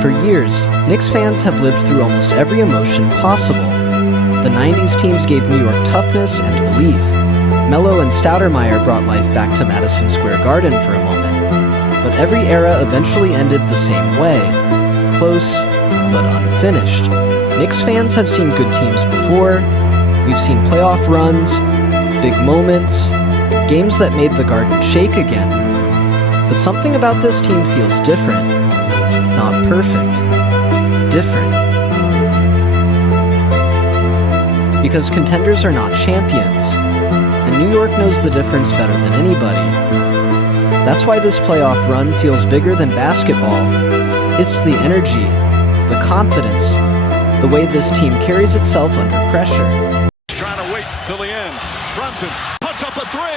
For years, Knicks fans have lived through almost every emotion possible. The 90s teams gave New York toughness and belief. Melo and Stoudemire brought life back to Madison Square Garden for a moment. But every era eventually ended the same way. Close, but unfinished. Knicks fans have seen good teams before. We've seen playoff runs, big moments, games that made the Garden shake again. But something about this team feels different. Not perfect. Different. Because contenders are not champions. And New York knows the difference better than anybody. That's why this playoff run feels bigger than basketball. It's the energy, the confidence, the way this team carries itself under pressure. Trying to wait till the end. Brunson puts up a three.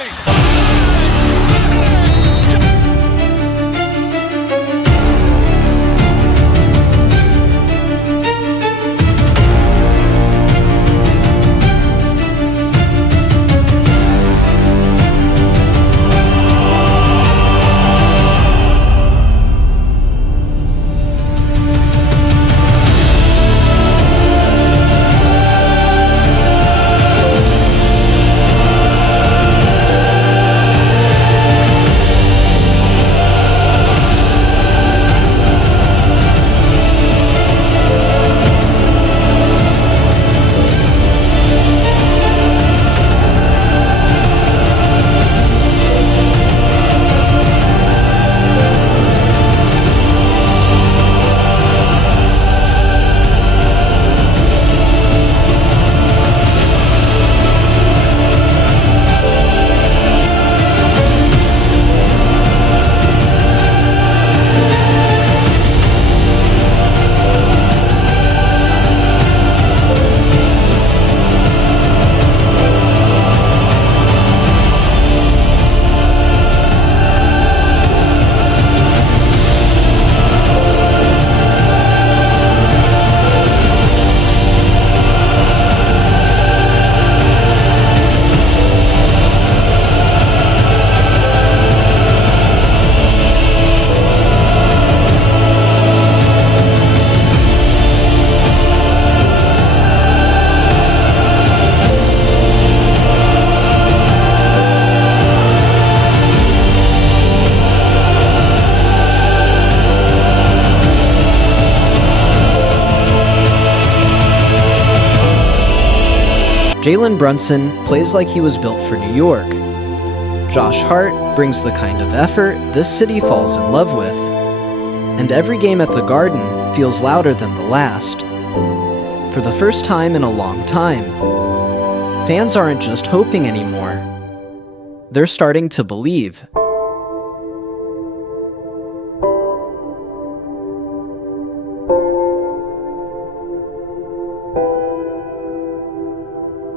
Jalen Brunson plays like he was built for New York. Josh Hart brings the kind of effort this city falls in love with. And every game at the Garden feels louder than the last. For the first time in a long time, fans aren't just hoping anymore. They're starting to believe.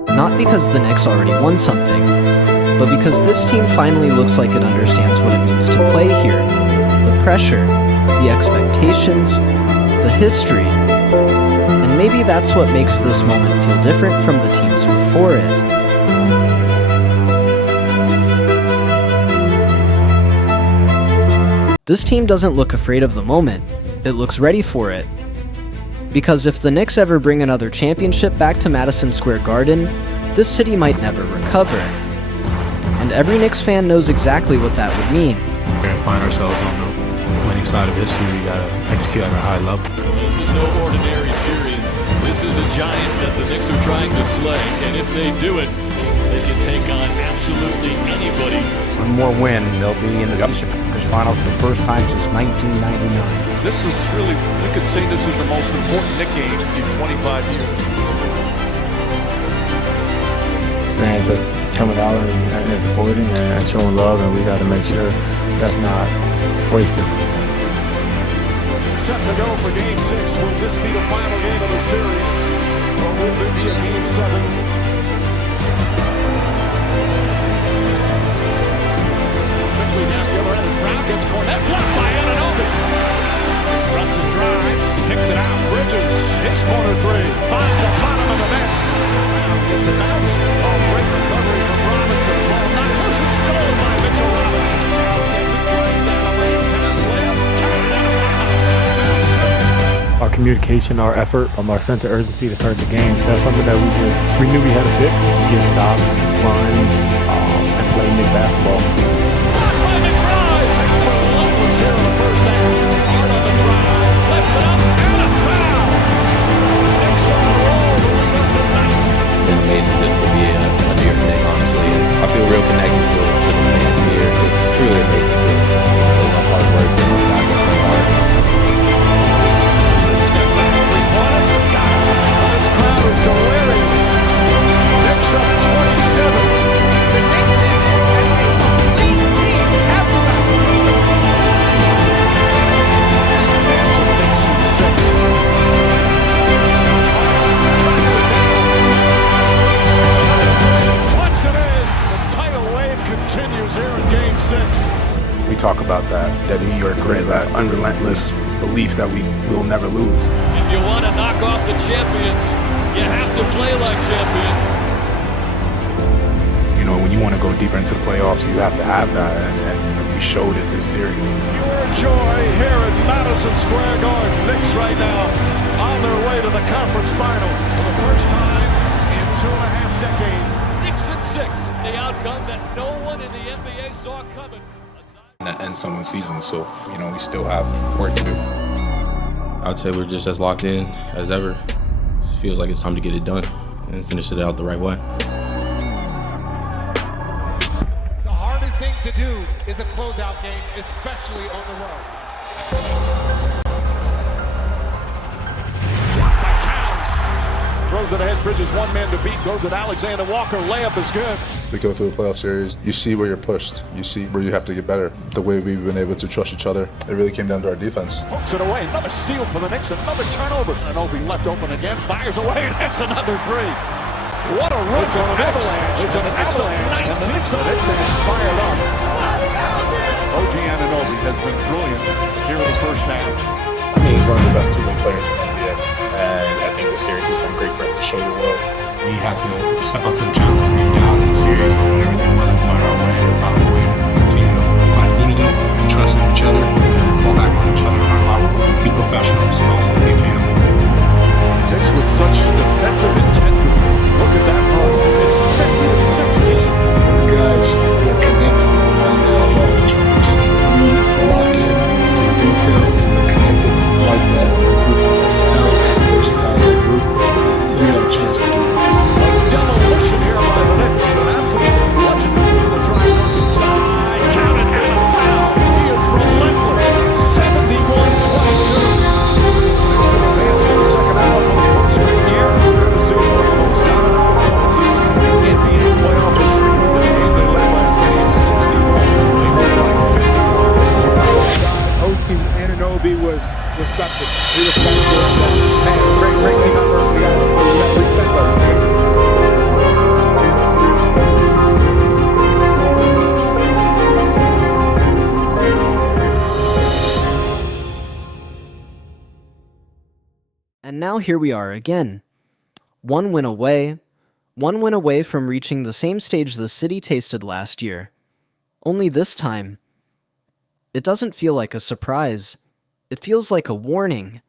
Not because the Knicks already won something, but because this team finally looks like it understands what it means to play here. The pressure, the expectations, the history. And maybe that's what makes this moment feel different from the teams before it. This team doesn't look afraid of the moment. It looks ready for it. Because if the Knicks ever bring another championship back to Madison Square Garden, this city might never recover. And every Knicks fan knows exactly what that would mean. We're going to find ourselves on the winning side of history. We got to execute at a high level. This is no ordinary series. This is a giant that the Knicks are trying to slay. And if they do it, they can take on absolutely anybody. One more win, they'll be in the Eastern Conference Finals for the first time since 1999. This is really, you could say this is the most important Knick game in 25 years. Fans are coming out and supporting and showing love, and we got to make sure that's not wasted. Set to go for Game 6. Will this be the final game of the series, or will there be a Game 7? Quickly down the other end as Brown gets Cornette blocked by Anunoby. Brunson drives, kicks it out. Bridges, his corner three, finds the bottom of the net. Now gets a bounce. Oh, great recovery from Robinson. Ball not loose and stolen by Mitchell Robinson. Charles gets it, drives down the lane. Towns layup, counted out of bounds. our communication, our effort, our sense of urgency to start the game. That's something that we knew we had to fix. Get stops, run, and play mid basketball. It's been amazing just to be a New York Knick, honestly. I feel real connected to the fans here. It's truly amazing feeling. They love hard work, they love guys that play hard. Step back, three-pointer. Got it. This crowd is delirious. Knicks up 27. The Knicks did this as a complete team. Everybody. Fans of the Knicks in 6. Puts it in. The tidal wave continues here in Game 6. We talk about that New York grit, that unrelentless belief that we will never lose. If you want to knock off the champions, you have to play like champions. You know, when you want to go deeper into the playoffs, you have to have that, and we showed it this series. Pure joy here at Madison Square Garden. Knicks right now on their way to the conference finals for the first time in 2.5 decades. Knicks in 6, the outcome that no one in the NBA saw coming. That ends someone's season, so, you know, we still have work to do. I would say we're just as locked in as ever. It feels like it's time to get it done and finish it out the right way. The hardest thing to do is a closeout game, especially on the road. Blocked by Towns. Throws it ahead, Bridges, one man to beat, goes at Alexander Walker, layup is good. We go through a playoff series, you see where you're pushed, you see where you have to get better. The way we've been able to trust each other, it really came down to our defense. Pokes it away, another steal for the Knicks, another turnover. Anobi left open again, fires away, and hits another three. What a run for the Knicks. It's an avalanche, and the Knicks are fired up. OG Anunoby has been brilliant here in the first half. I mean, he's one of the best two-way players in the NBA, and I think this series has been great for him to show the world. We had to step up to the challenge, being down in the series when everything wasn't going our way, and found a way to continue to find unity and trust in each other and fall back on each other in our locker room. Be professionals and also be a family. Knicks with such defensive intensity. Look at that run. It's 50-16. Guys, they're connected. Right now, it's off the charts. You lock in to the detail, and they're connected like that. The group is as talented and versatile as a group. We got a chance to do that. Demolition here by the Knicks. An absolute legendary in the drive goes inside. Counted and a foul. He is relentless. 71-22. Knicks will advance to the second half for the first straight year. Courtesy of one of the most dominant performances in NBA playoff history. They led last game 61. They won by 51. OG Anunoby was special. He was special. Man, great team effort. We got to reset that. And now here we are again. One win away from reaching the same stage the city tasted last year. Only this time, it doesn't feel like a surprise. It feels like a warning.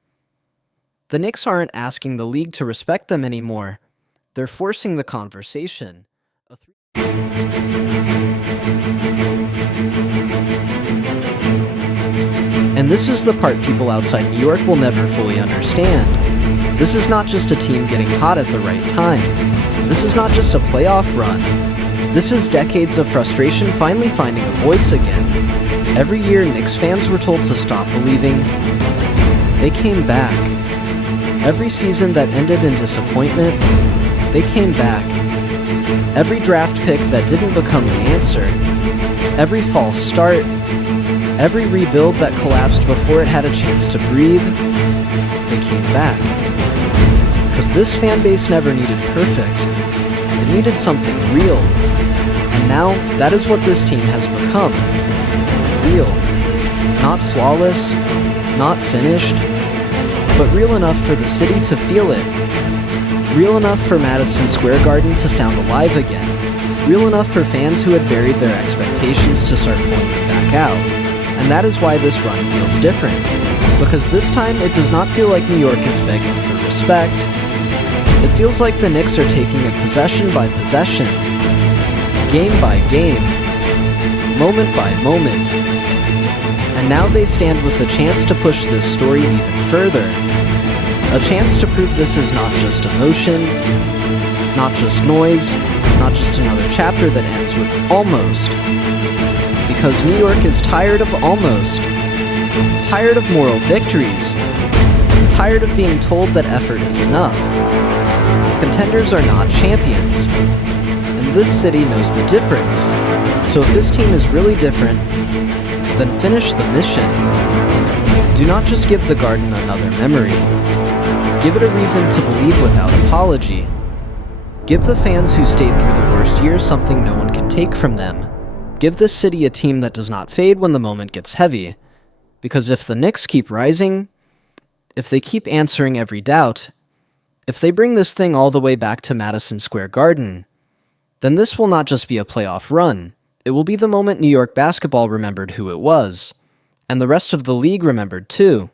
The Knicks aren't asking the league to respect them anymore. They're forcing the conversation. And this is the part people outside New York will never fully understand. This is not just a team getting hot at the right time. This is not just a playoff run. This is decades of frustration finally finding a voice again. Every year, Knicks fans were told to stop believing. They came back. Every season that ended in disappointment, they came back. Every draft pick that didn't become the answer, every false start, every rebuild that collapsed before it had a chance to breathe, they came back. Because this fan base never needed perfect. It needed something real. And now, that is what this team has become. Real. Not flawless, not finished, but real enough for the city to feel it. Real enough for Madison Square Garden to sound alive again. Real enough for fans who had buried their expectations to start pulling them back out. And that is why this run feels different. Because this time, it does not feel like New York is begging for respect. It feels like the Knicks are taking it possession by possession, game by game, moment by moment. And now they stand with the chance to push this story even further. A chance to prove this is not just emotion, not just noise, not just another chapter that ends with almost. Because New York is tired of almost. Tired of moral victories. Tired of being told that effort is enough. Contenders are not champions. And this city knows the difference. So if this team is really different, then finish the mission. Do not just give the Garden another memory. Give it a reason to believe without apology. Give the fans who stayed through the worst years something no one can take from them. Give this city a team that does not fade when the moment gets heavy. Because if the Knicks keep rising, if they keep answering every doubt, if they bring this thing all the way back to Madison Square Garden, then this will not just be a playoff run. It will be the moment New York basketball remembered who it was. And the rest of the league remembered too.